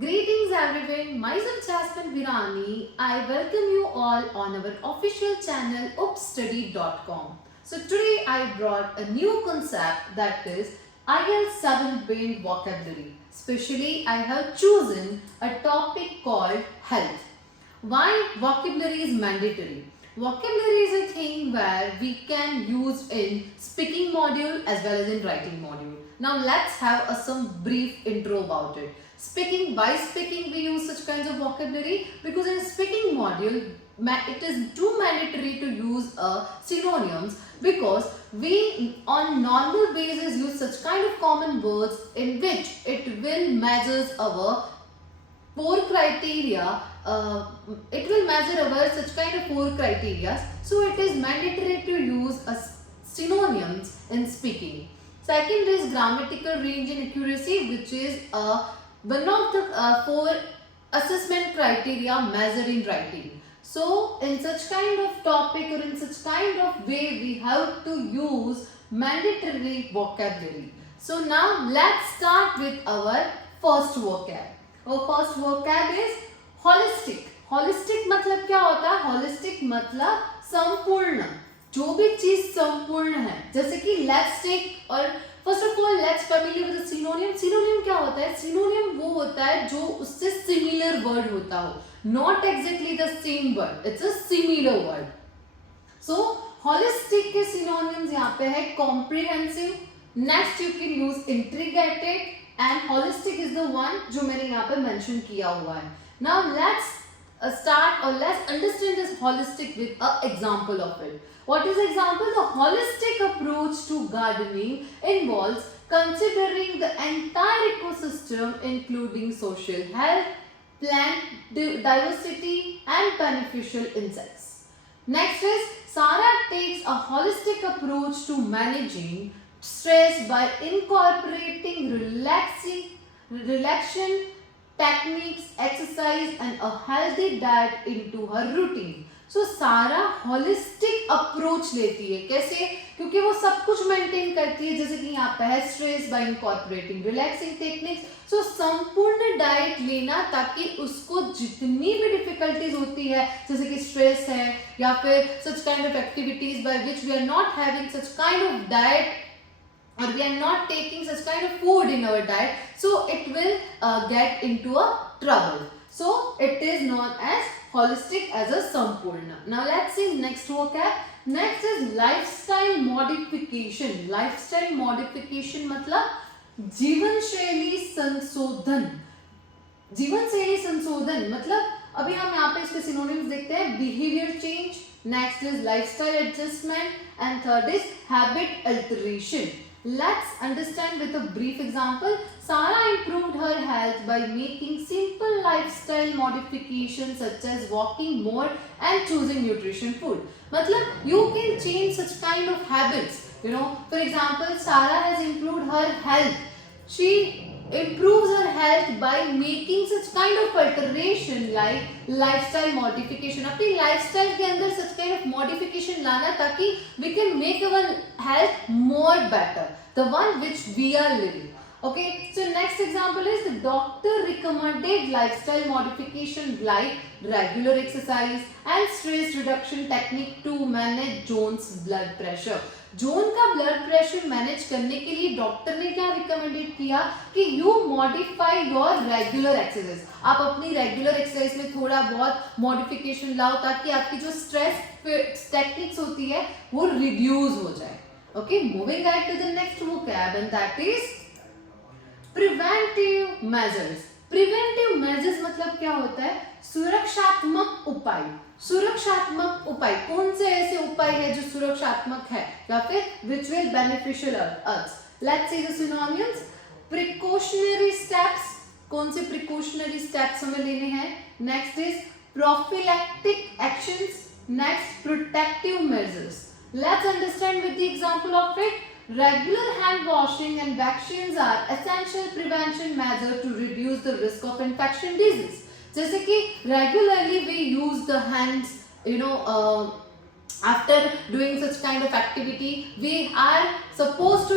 Greetings everyone, myself Jasmine Virani. I welcome you all on our official channel upstudy.com. So today I brought a new concept, that is IELTS 7 brain vocabulary. Especially I have chosen a topic called health. Why vocabulary is mandatory? Vocabulary is a thing where we can use in speaking module as well as in writing module. Now let's have some brief intro about it. By speaking we use such kinds of vocabulary because in speaking module it is too mandatory to use synonyms, because we on normal basis use such kind of common words in which it will measures our four criteria. It will measure our such kind of four criteria, so it is mandatory to use synonyms in speaking. Second is grammatical range and accuracy, which is one of the four assessment criteria measured in writing. So in such kind of topic or in such kind of way we have to use mandatory vocabulary. So now let's start with our first vocab. Our first vocab is holistic. Holistic मतलब क्या होता है? Holistic मतलब संपूर्ण, जो भी चीज संपूर्ण है. जैसे कि let's take और first of all let's familiar with synonym. Synonym क्या होता है? सिनोनिम वो होता है जो उससे सिमिलर वर्ड होता हो, not exactly the same word, it's a similar word. So holistic के सिनोनिम्स यहाँ पे है comprehensive, next you can use integrated, and holistic is the one जो मैंने यहाँ पे मेंशन किया हुआ है. Now let's start or let's understand this holistic with an example of it. What is the example? The holistic approach to gardening involves considering the entire ecosystem including social health, plant diversity and beneficial insects. Next is Sarah takes a holistic approach to managing stress by incorporating relaxation techniques, exercise and a healthy diet into her routine. So सारा holistic approach लेती है. कैसे? क्योंकि वो सब कुछ maintain करती है, जैसे कि यहाँ पे है stress by incorporating relaxing techniques. So संपूर्ण diet लेना ताकि उसको जितनी भी difficulties होती है, जैसे कि stress है या फिर such kind of activities by which we are not having such kind of diet or we are not taking such kind of food in our diet, so it will get into a trouble. So it is known as holistic as a sampurna. Now let's see next vocab. Next is lifestyle modification. Lifestyle modification मतलब जीवन शैली संशोधन. जीवन शैली संशोधन मतलब अभी हम यहाँ पे इसके सिनोनिम्स देखते हैं. Behaviour change, next is lifestyle adjustment and third is habit alteration. Let's understand with a brief example. Sarah improved her health by making simple lifestyle modifications such as walking more and choosing nutrition food. मतलब you can change such kind of habits. You know, for example, Sarah has improved her health. She improves her health by making such kind of alteration like lifestyle modification. अपनी lifestyle के अंदर such kind of modification लाना ताकि we can make our health more better, the one which we are living. Okay, so next example is the doctor recommended lifestyle modification like regular exercise and stress reduction technique to manage Jones blood pressure. Zone का blood pressure manage करने के लिए doctor ने क्या recommended किया कि you modify your regular exercise. आप अपनी रेगुलर एक्सरसाइज में थोड़ा बहुत मॉडिफिकेशन लाओ ताकि आपकी जो स्ट्रेस टेक्निक्स होती है वो रिड्यूस हो जाए. Okay, moving ahead to the next vocab and that is preventive measures. Preventive measures मतलब क्या होता है? सुरक्षात्मक उपाय. सुरक्षात्मक उपाय कौन से ऐसे उपाय है जो सुरक्षात्मक है या फिर which will beneficial us? Let's see the synonyms. Precautionary steps. कौन से precautionary steps हमें लेने हैं? Next is prophylactic actions. Next, protective measures. Let's understand with the example of it. Regular hand washing and vaccines are essential prevention measure to reduce the risk of infection disease. जैसे कि regularly we use the hands, you know, after doing such kind of activity we are supposed to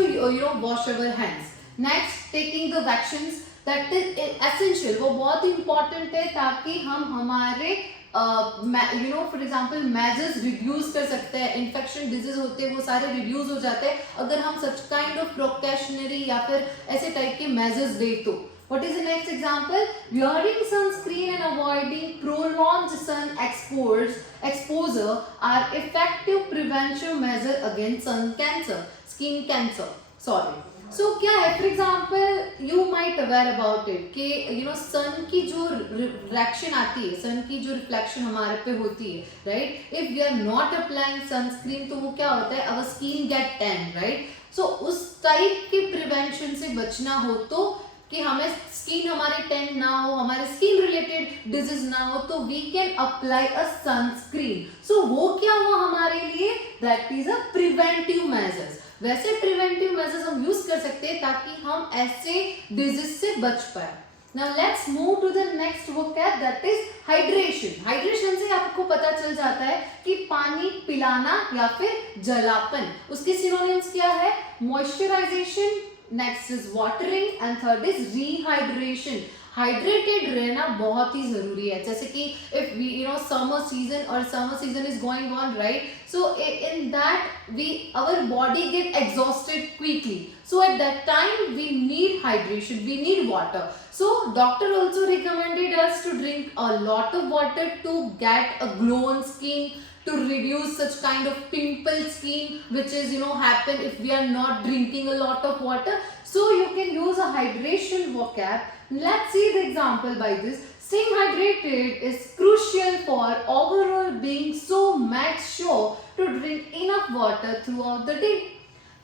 wash our hands. Next, taking the vaccines. That is essential, वो बहुत important है ताकि हम हमारे for example measures reduce कर सकते हैं, infection disease होते हैं वो सारे रिड्यूस हो जाते हैं अगर हम सच काइंड ऑफ प्रोकेशनरी या फिर ऐसे टाइप के मेजर्स ले तो. What is the next example? Wearing sunscreen and avoiding prolonged sun exposure are effective prevention measure against sun cancer, skin cancer. Sorry. So क्या है? For example, you might aware about it कि sun की जो reflection आती है, sun की जो reflection हमारे पे होती है, right? If we are not applying sunscreen तो वो क्या होता है? Our skin get tan, right? So उस type की prevention से बचना हो तो कि हमें स्किन हमारे टेन ना हो, हमारे स्किन रिलेटेड डिजीज ना हो, तो we can apply a sunscreen. So वो क्या हुआ हमारे लिए? That is a preventive measures. वैसे प्रिवेंटिव मेजर्स हम यूज कर सकते हैं ताकि हम ऐसे डिजीज से बच पाए. Now let's move to the next vocab, that is hydration. Hydration से आपको पता चल जाता है कि पानी पिलाना या फिर जलापन. उसके सिनोनिम्स क्या है? Moisturization, next is watering and third is rehydration. Hydrated रहना बहुत ही जरूरी है. जैसे कि इफ वी समर सीजन और summer season is going on, right? So in that we our body get exhausted quickly. So at that time we need hydration, we need water. So doctor also recommended us to drink a lot of water to get a glow on skin, to reduce such kind of pimple skin which is happen if we are not drinking a lot of water. So you can use a hydration vocab. Let's see the example by this. Staying hydrated is crucial for overall being, so make sure to drink enough water throughout the day.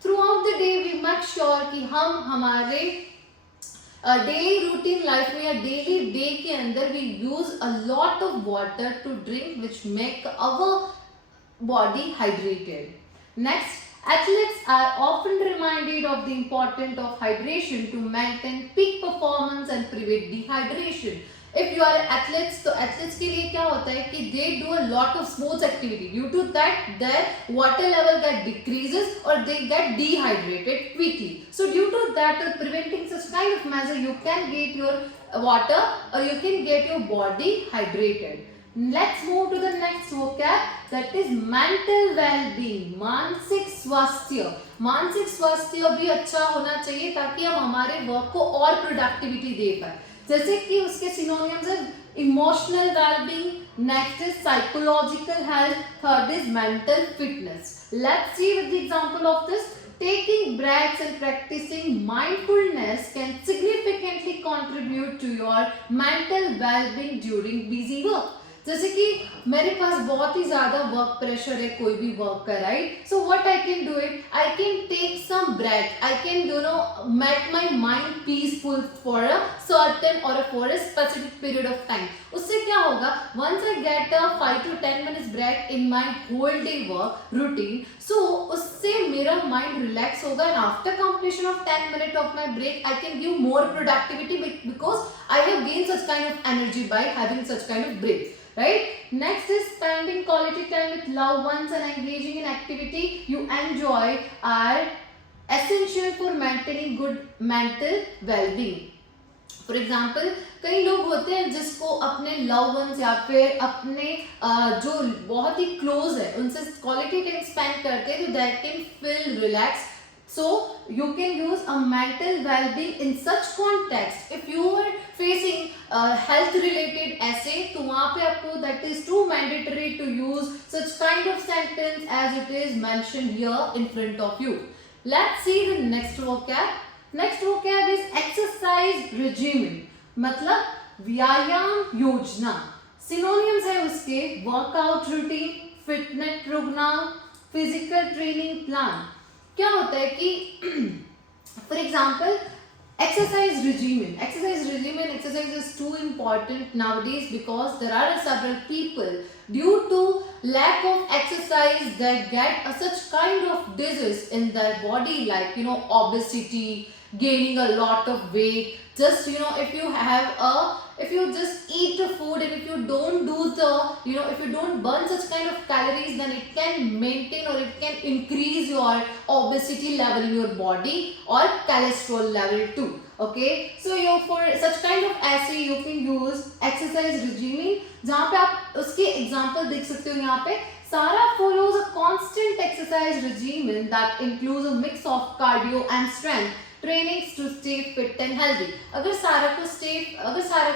Throughout the day we make sure कि हम हमारे daily routine life में या daily day के अंदर we use a lot of water to drink which make our body hydrated. Next, athletes are often reminded of the importance of hydration to maintain peak performance and prevent dehydration. If you are athletes, तो athletes के लिए क्या होता है कि they do a lot of sports activity. Due to that, their water level get decreases or they get dehydrated quickly. So due to that, preventing such kind of measure, you can get your water or you can get your body hydrated. Let's move to the next vocab, that is mental well-being. मानसिक स्वास्थ्य. मानसिक स्वास्थ्य भी अच्छा होना चाहिए ताकि हम हमारे वर्क को और प्रोडक्टिविटी दे पाए. जैसे कि उसके सिनोनिम्स है emotional wellbeing, next is psychological health, third is mental fitness. Let's see with the example of this. Taking breaks and practicing mindfulness can significantly contribute to your mental well-being during busy work. जैसे कि मेरे पास बहुत ही ज्यादा work pressure है कोई भी work का, right? So what I can do it, I can take some break, I can make my mind peaceful for a certain और for a specific period of time. उससे क्या होगा, once I get a 5 to 10 minutes break in my whole day work routine, so उससे मेरा mind relax होगा and after completion of 10 minutes of my break I can give more productivity because I have gain such kind of energy by having such kind of break. Right? Next is spending quality time with loved ones and engaging in activity you enjoy are essential for maintaining good mental well-being. For example, कई लोग होते हैं जिसको अपने love once या फिर अपने जो बहुत ही क्लोज है उनसे क्वालिटी टाइम स्पेंड करते हैं तो that can feel relax. So you can use a mental well-being in such context. If you are facing health related essay, तो वहाँ पे आपको that is too mandatory to use such kind of sentence as it is mentioned here in front of you. Let's see the next vocab. Next vocab is exercise regimen. मतलब व्यायाम योजना. Synonyms है उसके workout routine, fitness program, physical training plan. क्या होता है कि for example exercise regimen. Exercise is too important nowadays because there are several people due to lack of exercise they get such kind of disease in their body like obesity, gaining a lot of weight. Just if you have if you just eat the food and if you don't do the, if you don't burn such kind of calories, then it can maintain or it can increase your obesity level in your body or cholesterol level too. Okay, so you for such kind of essay you can use exercise regime, जहाँ पे आप उसके example देख सकते हो यहाँ पे. Sara follows a constant exercise regimen that includes a mix of cardio and strength trainings to stay fit and healthy. अगर सारा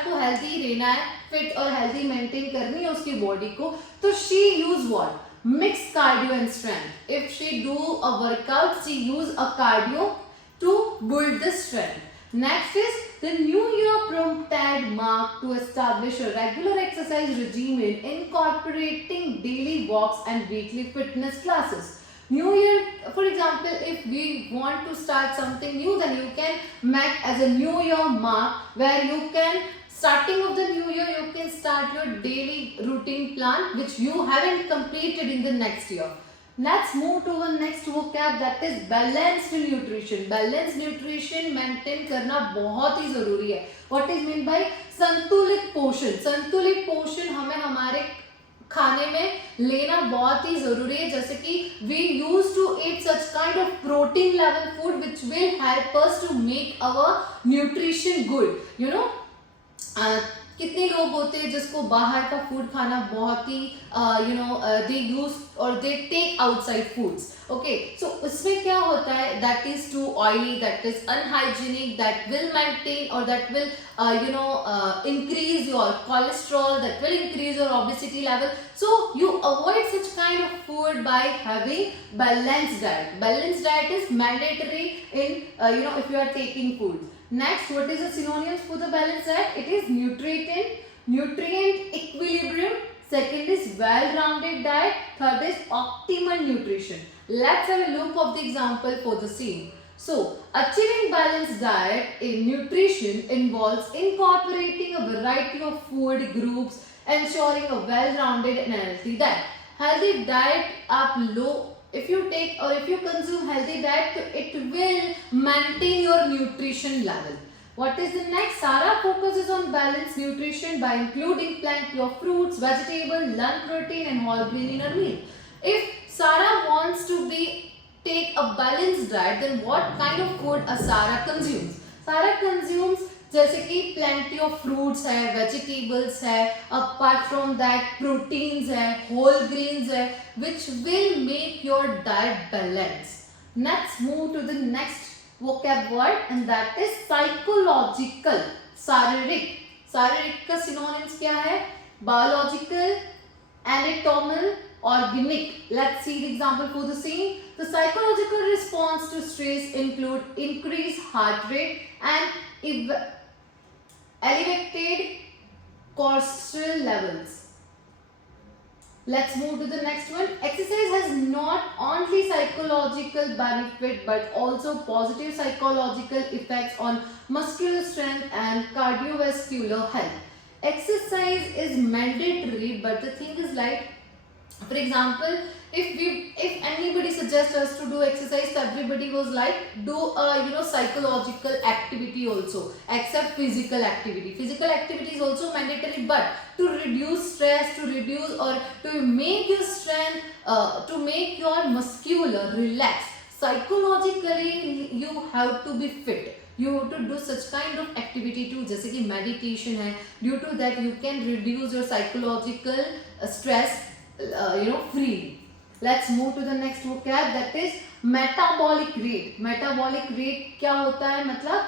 को healthy रहना है, fit और healthy maintain करनी है उसकी body को, तो she use what? Mixed cardio and strength. If she do a workout, she use a cardio to build the strength. Next is the New Year prompted Mark to establish a regular exercise regime incorporating daily walks and weekly fitness classes. New Year, for example, if we want to start something new, then you can make as a New Year mark where you can, starting of the New Year, you can start your daily routine plan which you haven't completed in the next year. Let's move to the next vocab, that is balanced nutrition. Balanced nutrition maintain करना बहुत ही जरूरी है. What is mean by संतुलित पोषण? संतुलित पोषण हमें हमारे खाने में लेना बहुत ही जरूरी है. जैसे कि we used to eat such kind of protein level food which will help us to make our nutrition good. You know, कितने लोग होते हैं जिसको बाहर का फूड खाना बहुत ही दे यूज और they take outside foods. Okay, so उसमें क्या होता है, that is too oily, that is unhygienic, that will maintain और that will increase your cholesterol, that will increase your obesity level. So you avoid such kind of food by having balanced diet. Balanced diet is mandatory in if you are taking food. Next, what is the synonyms for the balanced diet? It is nutrient equilibrium. Second is well-rounded diet. Third is optimal nutrition. Let's have a look of the example for the same. So, achieving balanced diet in nutrition involves incorporating a variety of food groups, ensuring a well-rounded and healthy diet. Healthy diet आप लो, if you take or if you consume healthy diet, it will maintain your nutrition level. What is the next? Sara focuses on balanced nutrition by including plenty of fruits, vegetables, lean protein and whole grain in her meal. If Sara wants to take a balanced diet, then what kind of food Sara consumes? Sara consumes जैसे कि plenty of fruits है, vegetables है, apart from that proteins है, whole grains है, which will make your diet balanced. Let's move to the next vocab word and that is psychological. शारीरिक. शारीरिक का synonyms क्या है? Biological, anatomical, organic. Let's see the example for the same. The psychological response to stress include increased heart rate and elevated cortisol levels. Let's move to the next one. Exercise has not only psychological benefit but also positive psychological effects on muscular strength and cardiovascular health. Exercise is mandatory, but the thing is like, for example, if anybody suggests us to do exercise, so everybody was like, do a psychological activity also, except physical activity. Physical activity is also mandatory, but to reduce stress, to reduce or to make your strength, to make your muscular relax, psychologically you have to be fit. You have to do such kind of activity too, जैसे कि meditation है. Due to that you can reduce your psychological stress freely. Let's move to the next vocab, that is metabolic rate. Metabolic rate क्या होता है, मतलब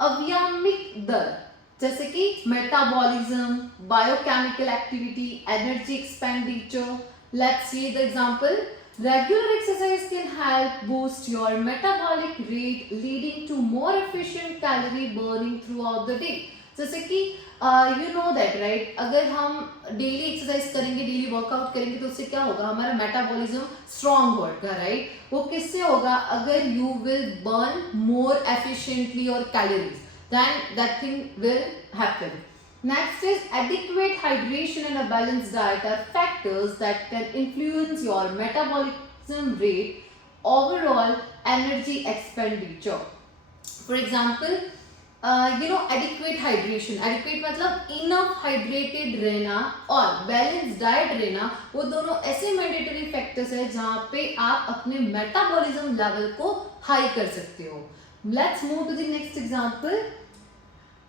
अवयमिक दर, जैसे कि metabolism, biochemical activity, energy expenditure. Let's see the example. Regular exercise can help boost your metabolic rate, leading to more efficient calorie burning throughout the day. जैसे कि you know that right, अगर हम डेली एक्सरसाइज करेंगे, daily workout करेंगे, तो उससे क्या होगा, हमारा मेटाबॉलिज्म स्ट्रॉन्ग होगा, राइट. वो किससे होगा, अगर you will burn more efficiently और calories, then that thing will happen. Next is adequate hydration and a balanced diet are factors that can influence your metabolism rate, overall energy expenditure. For example, adequate hydration, adequate मतलब enough hydrated रहना और balance diet रहना, वो दोनों ऐसे mandatory factors है जहाँ पे आप अपने मेटाबॉलिज्म लेवल को हाई कर सकते हो. Let's move to the next example.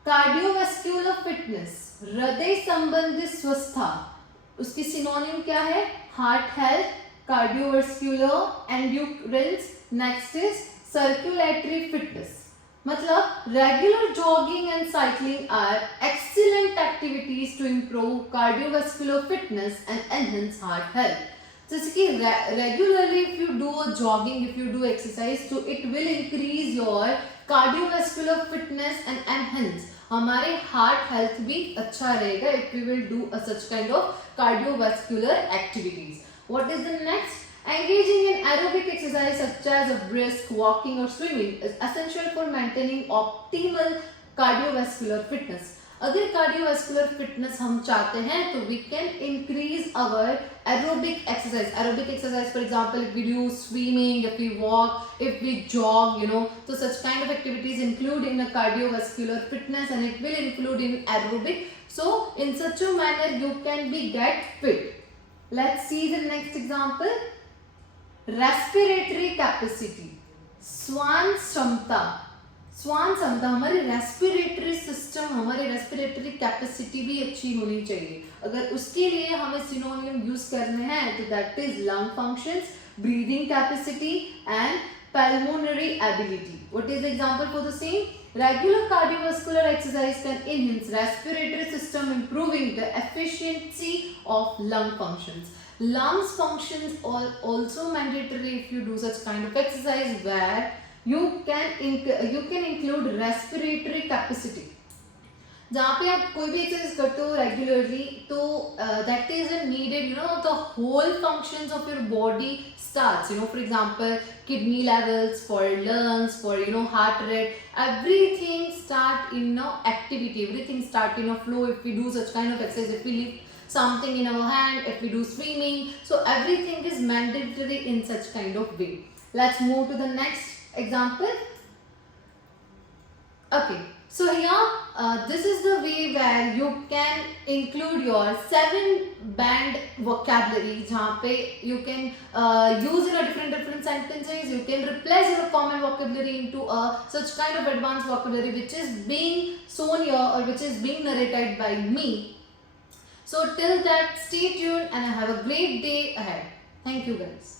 Cardiovascular fitness, हृदय संबंधित स्वस्थता, उसकी सिनोनिम क्या है? Heart health, cardiovascular, endurance. Next is circulatory fitness. मतलब regular jogging and cycling are excellent activities to improve cardiovascular fitness and enhance heart health. जैसे कि regularly if you do a jogging, if you do exercise, तो it will increase your cardiovascular fitness and enhance. हमारे heart health भी अच्छा रहेगा if we will do such kind of cardiovascular activities. What is the next? Engaging in aerobic exercise such as a brisk walking or swimming is essential for maintaining optimal cardiovascular fitness. अगर cardiovascular fitness हम चाहते हैं तो we can increase our aerobic exercise. Aerobic exercise, for example, if we do swimming, if we walk, if we jog, so such kind of activities include in a cardiovascular fitness and it will include in aerobic. So in such a manner you can be get fit. Let's see the next example. Respiratory capacity, श्वान क्षमता. श्वान क्षमता, हमारी respiratory system, हमारी respiratory capacity भी अच्छी होनी चाहिए. अगर उसके लिए हमें सिनोनिम यूज करने हैं तो that is lung functions, breathing capacity and pulmonary ability. What is the example for the same? Regular cardiovascular exercise can enhance respiratory system, improving the efficiency of lung functions. Lungs functions are also mandatory if you do such kind of exercise where you can include respiratory capacity. जहाँ पे आप कोई भी exercise करते हो regularly तो that is needed the whole functions of your body starts, for example, kidney levels, for lungs, for heart rate, everything start in activity, everything start in a flow if we do such kind of exercise, if we lift something in our hand, if we do swimming, so everything is mandatory in such kind of way. Let's move to the next example. Okay, so here this is the way where you can include your 7-band vocabulary, jahan pe you can use in a different sentences. You can replace your common vocabulary into a such kind of advanced vocabulary which is being shown here or which is being narrated by me. So till that, stay tuned and have a great day ahead. Thank you guys.